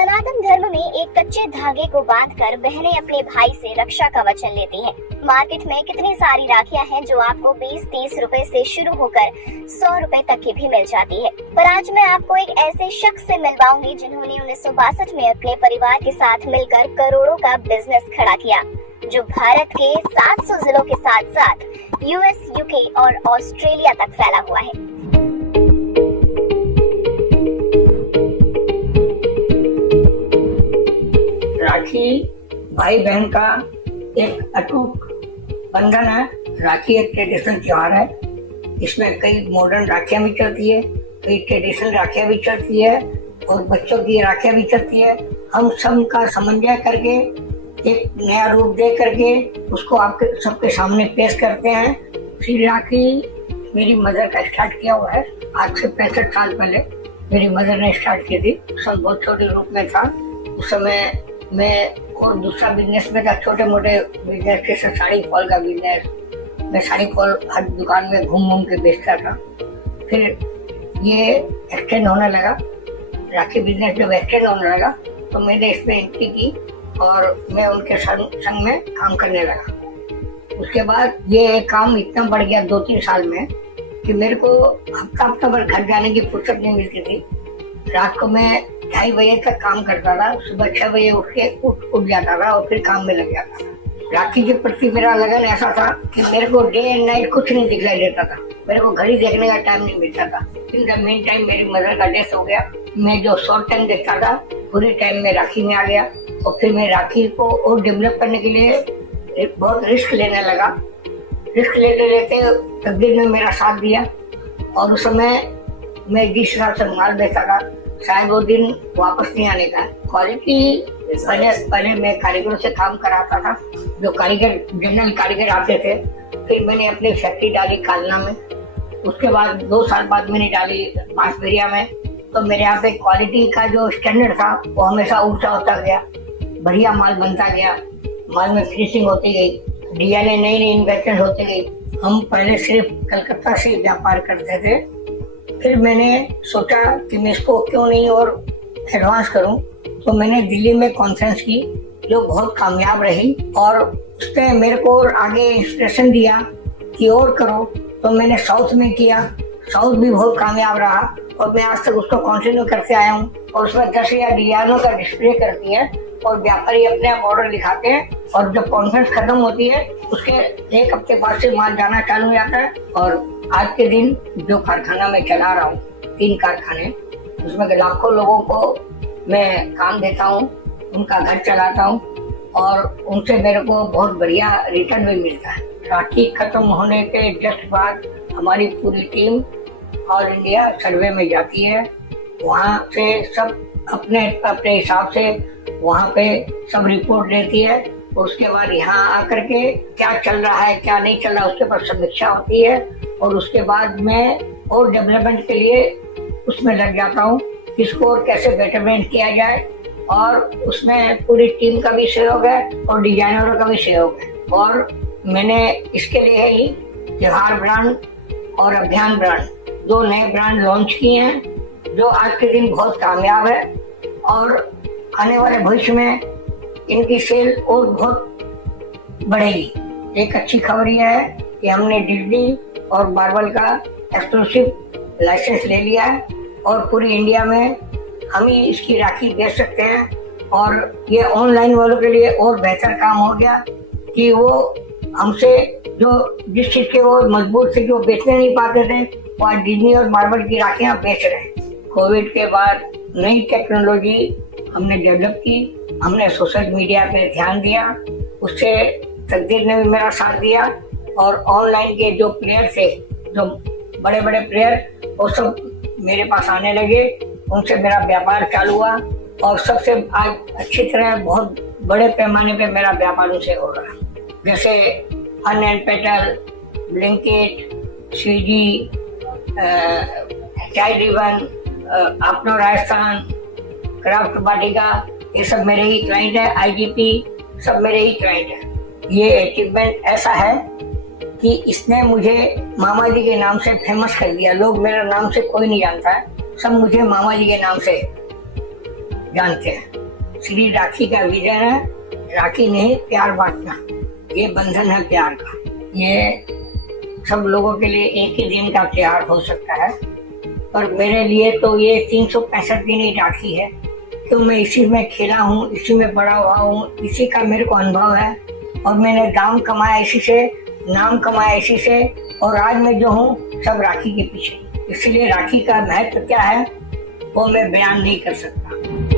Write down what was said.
सनातन धर्म में एक कच्चे धागे को बांधकर बहनें अपने भाई से रक्षा का वचन लेती हैं। मार्केट में कितनी सारी राखियां हैं जो आपको 20-30 रुपए से शुरू होकर 100 रुपए तक की भी मिल जाती है। पर आज मैं आपको एक ऐसे शख्स से मिलवाऊंगी जिन्होंने 1962 में अपने परिवार के साथ मिलकर करोड़ों का बिजनेस खड़ा किया, जो भारत के 700 जिलों के साथ साथ यूएस, यूके और ऑस्ट्रेलिया तक फैला हुआ है। राखी भाई बहन का एक अटूट बंधन है। राखी एक ट्रेडिशनल त्योहार है। इसमें कई मॉडर्न राखियां भी चलती है, कई ट्रेडिशनल राखियां भी चलती है और बच्चों की राखियां भी चलती है। हम सब का समन्वय करके एक नया रूप दे करके उसको आपके सबके सामने पेश करते हैं। श्री राखी मेरी मदर का स्टार्ट किया हुआ है। आज से 65 साल पहले मेरी मदर ने स्टार्ट की थी। उस समय बहुत छोटे रूप में था। उस समय मैं और दूसरा बिजनेस में था, छोटे मोटे बिजनेस जैसे साड़ी फॉल का बिजनेस। मैं साड़ी फॉल हर दुकान में घूम के बेचता था। फिर ये एक्सटेंड होने लगा, राखी बिजनेस जब एक्सटेंड होने लगा तो मैंने इसमें एंट्री की और मैं उनके संग में काम करने लगा। उसके बाद ये काम इतना बढ़ गया 2-3 साल में कि मेरे को हफ्ता भर घर जाने की फुर्सत नहीं मिलती थी। रात को मैं 2:30 बजे तक काम करता था, सुबह 6 बजे उठ जाता था और फिर काम में लग जाता था। राखी के प्रति मेरा लगन ऐसा था कि मेरे को डे एंड नाइट कुछ नहीं दिखलाई देता था। मेरे को घड़ी देखने का टाइम नहीं मिलता था। इन द मेन टाइम मेरी मदर का डेथ हो गया। मैं जो शॉर्ट टाइम देखता था पूरी टाइम में राखी में आ गया और फिर मैं राखी को और डेवलप करने के लिए बहुत रिस्क लेने लगा। रिस्क लेते लेते तकदीर ने मेरा साथ दिया और उस समय मैं जिस हिसाब से माल बेचा था शायद वो दिन वापस नहीं आने का। क्वालिटी पहले मैं कारीगरों से काम कराता था, जो कारीगर जनरल कारीगर आते थे। फिर मैंने अपनी फैक्ट्री डाली कालना में। उसके बाद 2 साल बाद मैंने डाली बांसबेरिया में। तो मेरे यहाँ पे क्वालिटी का जो स्टैंडर्ड था वो हमेशा ऊंचा होता गया, बढ़िया माल बनता गया, माल में फिनिशिंग होती गई, डिजाइने नई नई इन्वेंशन होती गई। हम पहले सिर्फ कलकत्ता से व्यापार करते थे। फिर मैंने सोचा कि मैं इसको क्यों नहीं और एडवांस करूं, तो मैंने दिल्ली में कॉन्फ्रेंस की जो बहुत कामयाब रही और उसने मेरे को और आगे इंस्पिरेशन दिया कि और करो। तो मैंने साउथ में किया, साउथ भी बहुत कामयाब रहा और मैं आज तक उसको कंटिन्यू करते आया हूँ। और उसमें 10,000 डिजाइनों का डिस्प्ले करती है और व्यापारी अपने आप ऑर्डर लिखाते हैं और जब कॉन्फ्रेंस खत्म होती है उसके 1 हफ्ते बाद से माल जाना चालू हो जाता है। और आज के दिन जो कारखाना में चला रहा हूँ, 3 कारखाने, उसमें लाखों लोगों को मैं काम देता हूँ, उनका घर चलाता हूँ और उनसे मेरे को बहुत बढ़िया रिटर्न भी मिलता है। राखी खत्म होने के जस्ट बाद हमारी पूरी टीम ऑल इंडिया सर्वे में जाती है। वहाँ से सब अपने अपने हिसाब से वहाँ पे सब रिपोर्ट देती है। उसके बाद यहाँ आकर के क्या चल रहा है क्या नहीं चल रहा उसके पर समीक्षा होती है और उसके बाद मैं और डेवलपमेंट के लिए उसमें लग जाता हूँ, किसको और कैसे बेटरमेंट किया जाए। और उसमें पूरी टीम का भी सहयोग है और डिजाइनरों का भी सहयोग है। और मैंने इसके लिए ही त्योहार ब्रांड और अभियान ब्रांड 2 नए ब्रांड लॉन्च किए हैं जो आज के दिन बहुत कामयाब है और आने वाले भविष्य में इनकी सेल और बहुत बढ़ेगी। एक अच्छी खबर यह है कि हमने डिज्नी और मार्वल का एक्सक्लूसिव लाइसेंस ले लिया है और पूरी इंडिया में हम ही इसकी राखी बेच सकते हैं। और ये ऑनलाइन वालों के लिए और बेहतर काम हो गया कि वो हमसे जो जिस चीज के वो मजबूत थे कि वो बेचने नहीं पाते थे, वो आज डिज्नी और मार्वल की राखियां बेच रहे हैं। कोविड के बाद नई टेक्नोलॉजी हमने डेवलप की, हमने सोशल मीडिया पे ध्यान दिया, उससे तकदीर ने भी मेरा साथ दिया। और ऑनलाइन के जो प्लेयर थे, जो बड़े बड़े प्लेयर, वो सब मेरे पास आने लगे, उनसे मेरा व्यापार चालू हुआ और सबसे आज अच्छी तरह बहुत बड़े पैमाने पे मेरा व्यापार उनसे हो रहा है। जैसे fun and petal, Blinkit, Swiggy, चाय रिबन, अपनो राजस्थान, क्राफ्ट बाटिका, ये सब मेरे ही क्लाइंट है। आईजीपी सब मेरे ही क्लाइंट है। ये अचीवमेंट ऐसा है कि इसने मुझे मामा जी के नाम से फेमस कर दिया। लोग मेरा नाम से कोई नहीं जानता है, सब मुझे मामा जी के नाम से जानते हैं। श्री राखी का विजन है, राखी नहीं प्यार बांटना, ये बंधन है प्यार का। ये सब लोगों के लिए एक ही दिन का त्योहार हो सकता है, पर मेरे लिए तो ये 365 दिन ही राखी है। तो मैं इसी में खेला हूँ, इसी में बड़ा हुआ हूँ, इसी का मेरे को अनुभव है और मैंने दाम कमाया इसी से, नाम कमाया इसी से, और आज मैं जो हूँ सब राखी के पीछे। इसलिए राखी का महत्व क्या है वो मैं बयान नहीं कर सकता।